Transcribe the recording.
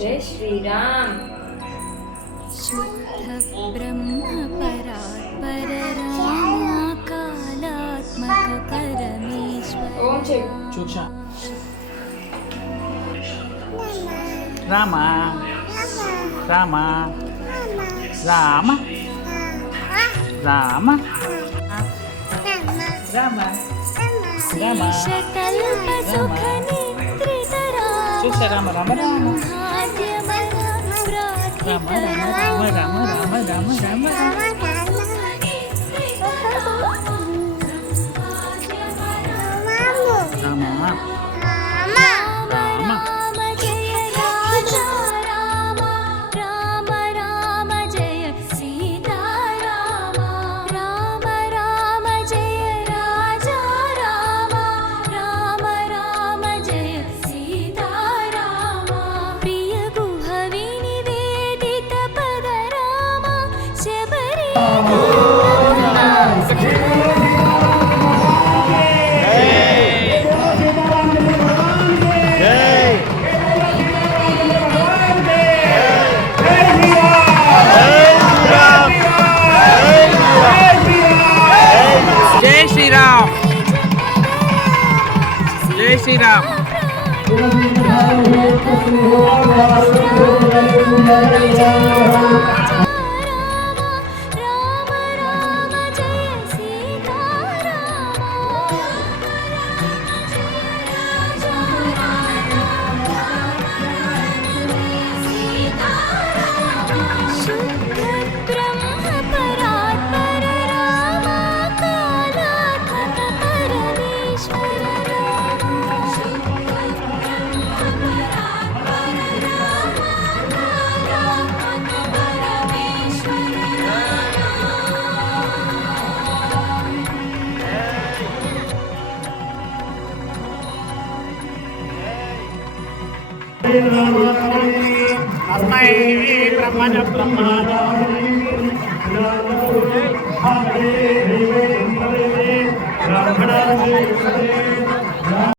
जय श्री राम। शुद्ध ब्रह्म परात्पर रामा कालात्मक परमेश्वर ओम जय చూచా రామ రామ రామ రామ రామ రామ शीशतल्प सुख निद्रितरा చూసా రామ రామ రామ भाग्यमद రామ రామ రామ రామ రామ రామ రామ రామ రామ राम जय राजा राम राम राम जय सीता राम राम राम जय राजा राम राम राम जय सीता राम प्रिय गुह विनिवेदित पद राम शबरी జై శ్రీరామ్ జై శ్రీరామ్ राम राम जय सीता शुद्ध ब्रह्म परात्पर रामा कालात्मक परमेश्वर शुद्ध ब्रह्म परात्पर रामा कालात्मक परमेश्वर अस्मै ब्रह्मण ब्रह्मादाय